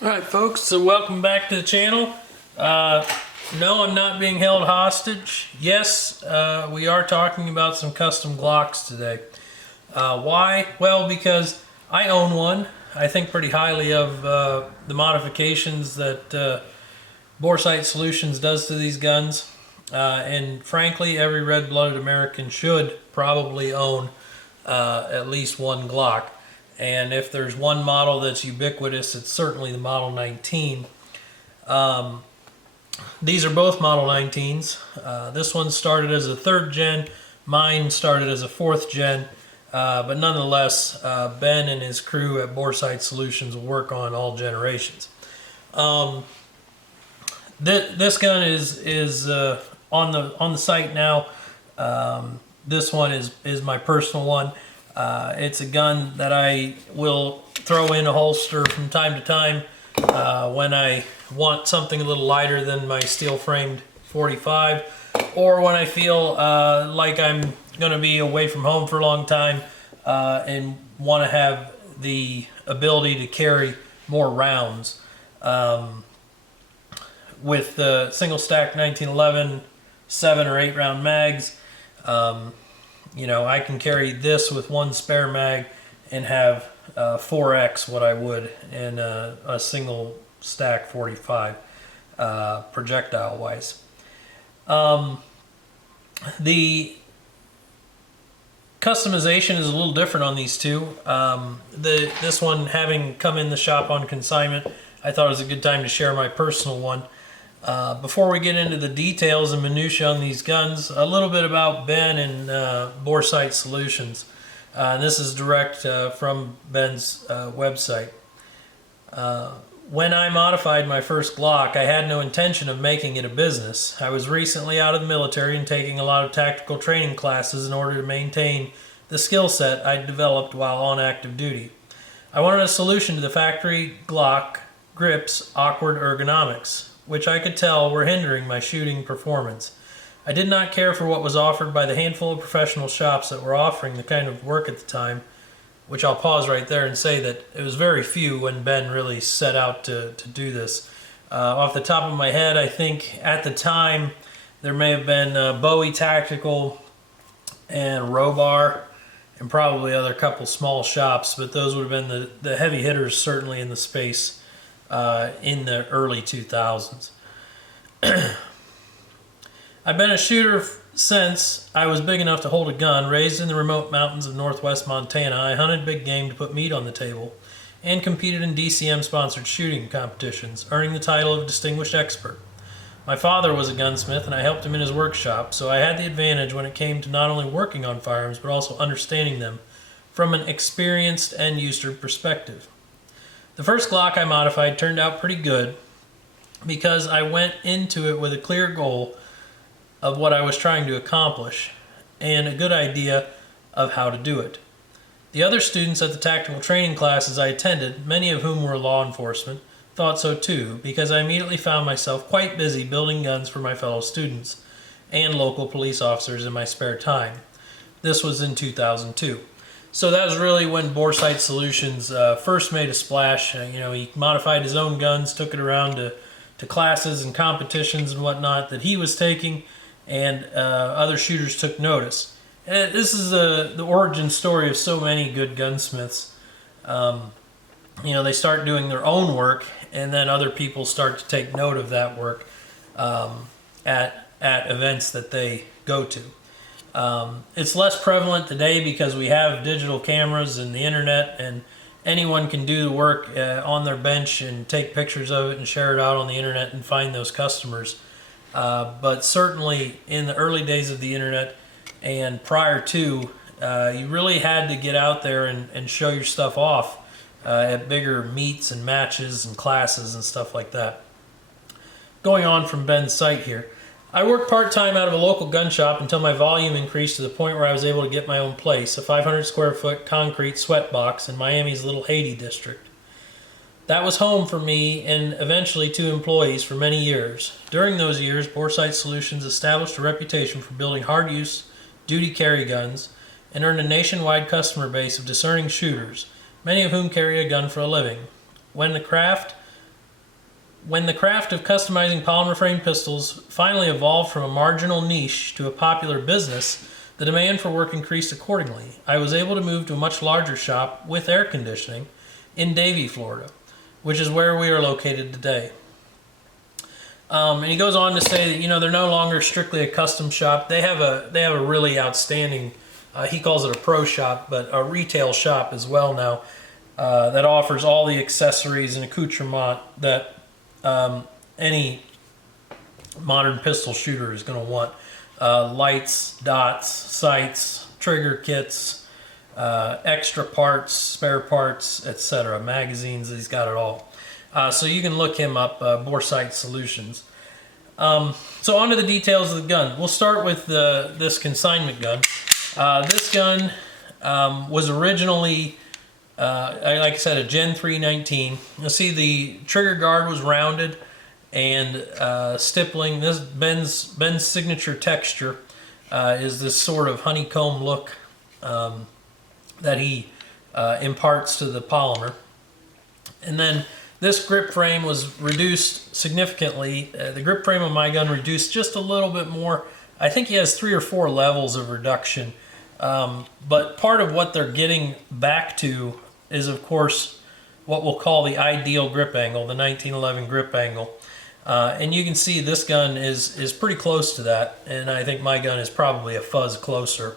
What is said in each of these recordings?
Alright folks, so welcome back to the channel. No, I'm not being held hostage. Yes, we are talking about some custom Glocks today. Why? Well, because I own one. I think pretty highly of the modifications that Boresight Solutions does to these guns. And frankly, every red-blooded American should probably own at least one Glock. And if there's one model that's ubiquitous, it's certainly the Model 19. These are both Model 19s. This one started as a 3rd gen, mine started as a 4th gen, but nonetheless, Ben and his crew at Boresight Solutions will work on all generations. This gun is on the site now. This one is my personal one. It's a gun that I will throw in a holster from time to time when I want something a little lighter than my steel-framed 45, or when I feel like I'm going to be away from home for a long time and want to have the ability to carry more rounds. With the single stack 1911 7 or 8 round mags, you know, I can carry this with one spare mag and have 4x what I would in a single stack 45 projectile wise. The customization is a little different on these two. This one, having come in the shop on consignment, I thought it was a good time to share my personal one. Before we get into the details and minutiae on these guns, a little bit about Ben and Boresight Solutions. This is direct from Ben's website. When I modified my first Glock, I had no intention of making it a business. I was recently out of the military and taking a lot of tactical training classes in order to maintain the skill set I'd developed while on active duty. I wanted a solution to the factory Glock grip's awkward ergonomics, which I could tell were hindering my shooting performance. I did not care for what was offered by the handful of professional shops that were offering the kind of work at the time, which I'll pause right there and say that it was very few when Ben really set out to do this. Off the top of my head, I think at the time there may have been Bowie Tactical and Robar and probably other couple small shops, but those would have been the heavy hitters certainly in the space in the early 2000s. I've been a shooter since I was big enough to hold a gun. Raised in the remote mountains of northwest Montana, I hunted big game to put meat on the table and competed in DCM-sponsored shooting competitions, earning the title of Distinguished Expert. My father was a gunsmith and I helped him in his workshop, so I had the advantage when it came to not only working on firearms but also understanding them from an experienced end-user perspective. The first Glock I modified turned out pretty good because I went into it with a clear goal of what I was trying to accomplish and a good idea of how to do it. The other students at the tactical training classes I attended, many of whom were law enforcement, thought so too, because I immediately found myself quite busy building guns for my fellow students and local police officers in my spare time. This was in 2002. So that was really when Boresight Solutions first made a splash. You know, he modified his own guns, took it around to classes and competitions and whatnot that he was taking, and other shooters took notice. And this is the origin story of so many good gunsmiths. You know, they start doing their own work, and then other people start to take note of that work at events that they go to. It's less prevalent today because we have digital cameras and the internet, and anyone can do the work on their bench and take pictures of it and share it out on the internet and find those customers. But certainly in the early days of the internet and prior to, you really had to get out there and show your stuff off at bigger meets and matches and classes and stuff like that. Going on from Ben's site here. I worked part-time out of a local gun shop until my volume increased to the point where I was able to get my own place, a 500 square foot concrete sweat box in Miami's Little Haiti district. That was home for me and eventually 2 employees for many years. During those years, Boresight Solutions established a reputation for building hard-use, duty carry guns and earned a nationwide customer base of discerning shooters, many of whom carry a gun for a living. When the craft When the craft of customizing polymer frame pistols finally evolved from a marginal niche to a popular business, the demand for work increased accordingly. I was able to move to a much larger shop with air conditioning in Davie, Florida, which is where we are located today. And he goes on to say that, you know, they're no longer strictly a custom shop. They have a really outstanding, he calls it a pro shop, but a retail shop as well now, that offers all the accessories and accoutrement that any modern pistol shooter is going to want. Lights, dots, sights, trigger kits, extra parts, spare parts, etc. Magazines, he's got it all. So you can look him up, Boresight Solutions. So on to the details of the gun. We'll start with this consignment gun. This gun was originally, like I said, a Gen 3 19. You'll see the trigger guard was rounded and stippling. This Ben's signature texture is this sort of honeycomb look that he imparts to the polymer. And then this grip frame was reduced significantly. The grip frame of my gun reduced just a little bit more. I think he has 3 or 4 levels of reduction. But part of what they're getting back to is, of course, what we'll call the ideal grip angle, the 1911 grip angle. And you can see this gun is pretty close to that, and I think my gun is probably a fuzz closer,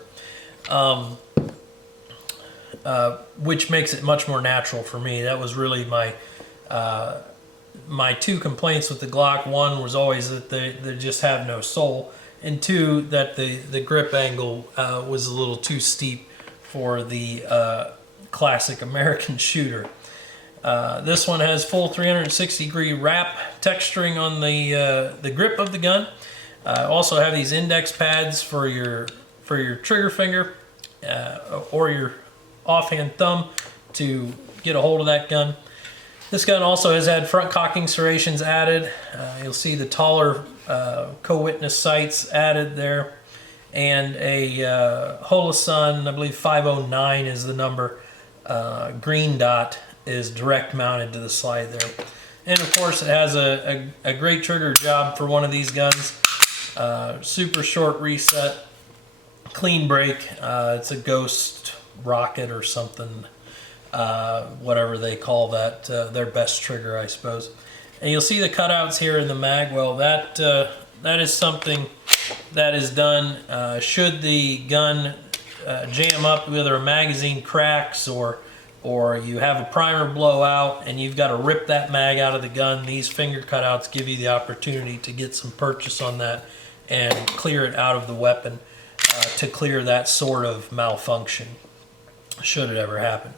which makes it much more natural for me. That was really my 2 complaints with the Glock. 1 was always that they just have no soul, and 2, that the grip angle was a little too steep for the classic American shooter. This one has full 360-degree wrap texturing on the grip of the gun. Also have these index pads for your trigger finger or your offhand thumb to get a hold of that gun. This gun also has had front cocking serrations added. You'll see the taller co-witness sights added there, and a Holosun, I believe 509 is the number, green dot is direct mounted to the slide there. And of course it has a great trigger job for one of these guns. Super short reset, clean break. It's a Ghost rocket or something, whatever they call that, their best trigger, I suppose. And you'll see the cutouts here in the mag. Well, that is something that is done should the gun jam up, whether a magazine cracks or you have a primer blow out and you've got to rip that mag out of the gun. These finger cutouts give you the opportunity to get some purchase on that and clear it out of the weapon to clear that sort of malfunction, should it ever happen.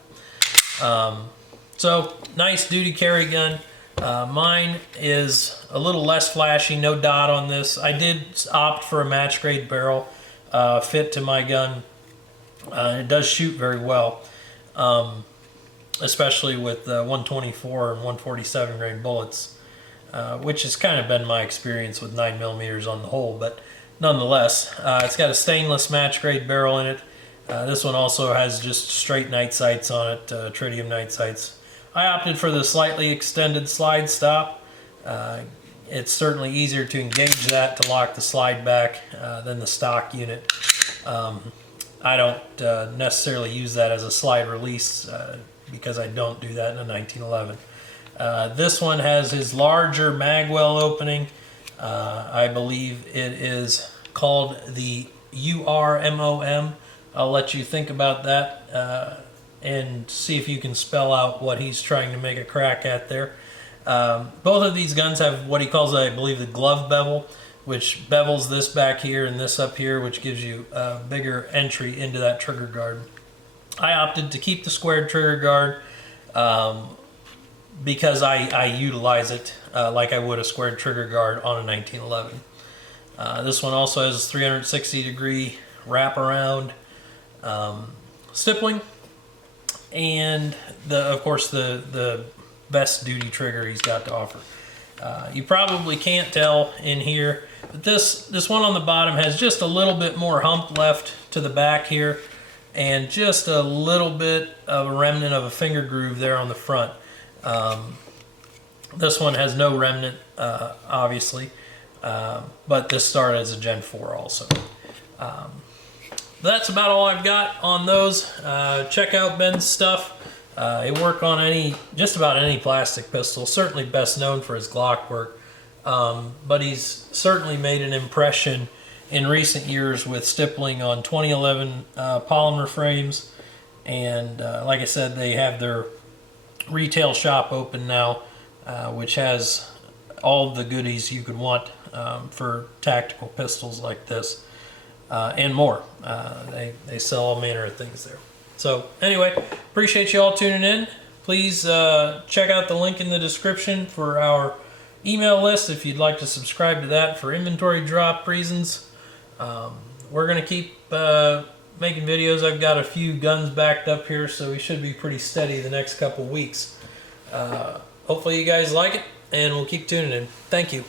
So, nice duty carry gun. Mine is a little less flashy, no dot on this. I did opt for a match grade barrel fit to my gun. It does shoot very well. Especially with 124 and 147 grain bullets, which has kind of been my experience with 9mm on the whole, but nonetheless, it's got a stainless match grade barrel in it. This one also has just straight night sights on it, tritium night sights. I opted for the slightly extended slide stop. It's certainly easier to engage that to lock the slide back than the stock unit. I don't necessarily use that as a slide release because I don't do that in a 1911. This one has his larger magwell opening. I believe it is called the URMOM. I'll let you think about that and see if you can spell out what he's trying to make a crack at there. Both of these guns have what he calls, I believe, the glove bevel, which bevels this back here and this up here, which gives you a bigger entry into that trigger guard. I opted to keep the squared trigger guard because I utilize it like I would a squared trigger guard on a 1911. This one also has 360-degree wraparound stippling, and of course the best duty trigger he's got to offer. You probably can't tell in here, but this one on the bottom has just a little bit more hump left to the back here, and just a little bit of a remnant of a finger groove there on the front. This one has no remnant, obviously, but this started as a Gen 4 also. That's about all I've got on those. Check out Ben's stuff. He work on just about any plastic pistol. Certainly best known for his Glock work, but he's certainly made an impression in recent years with stippling on 2011 polymer frames. And like I said, they have their retail shop open now, which has all the goodies you could want for tactical pistols like this. And more. They sell all manner of things there. So anyway, appreciate you all tuning in. Please check out the link in the description for our email list if you'd like to subscribe to that for inventory drop reasons. We're going to keep making videos. I've got a few guns backed up here, so we should be pretty steady the next couple weeks. Hopefully you guys like it, and we'll keep tuning in. Thank you.